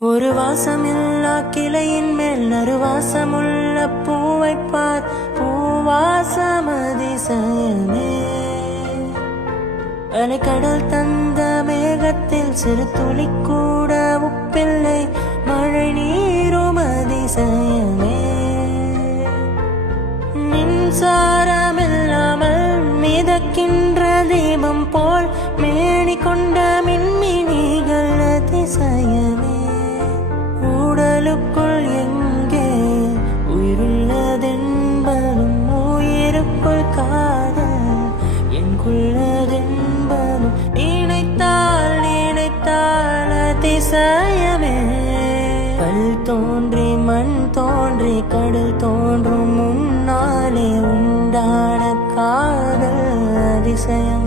ஒரு வாசமில்லா கிளையின் மேல் நறுவாசமுள்ள பூவைப்பார், பூவாசம் அதிசயமே. அலைக்கடல் தந்த மேகத்தில் சிறு துளி கூட உப்பில்லை, மழை நீரும் அதிசயமே. மின்சாரமில்லாமல் மிதக்கின்ற தீபம் போல் மேனி கொண்ட மின்மினிகள் அதிசயமே. உடலுக்குள் எங்கே உயிருள்ளதென்பதும், உயிருக்குள் காதல் என்குள்ளதென்பதும், நினைத்தால் நினைத்தால் அதிசயமே. கல் தோன்றி மண் தோன்றி கடல் தோன்றும் முன்னாலே உண்டான காதல் அதிசயம்.